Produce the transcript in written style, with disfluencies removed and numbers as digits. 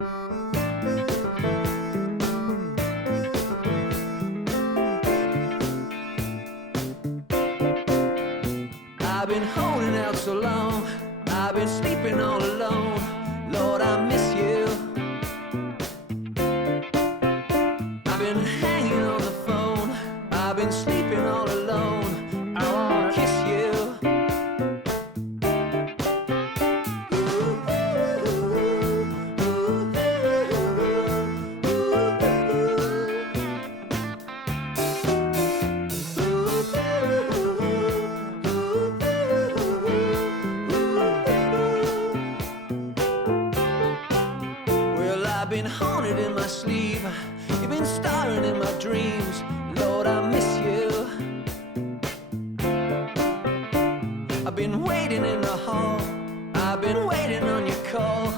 I've been holding out so long, I've been sleeping all alone. Lord, I miss you. I've been hanging on the phone, I've been sleeping all alone. I wanna kiss you. Well, I've been haunted in my sleep, you've been starring in my dreams. Lord, I miss you. I've been waiting in the hall, I've been waiting on your call.